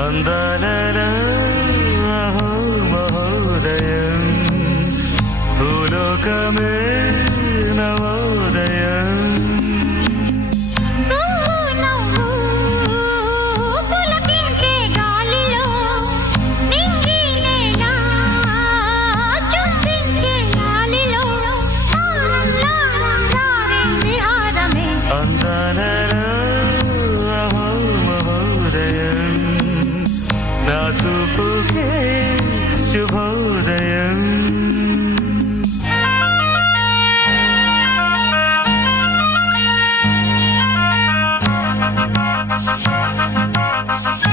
అందాలలో అహో మహోదయం భూలోకమే నవోదయం అందాలలో అహో మహోదయం నా చూపుకే శుభోదయం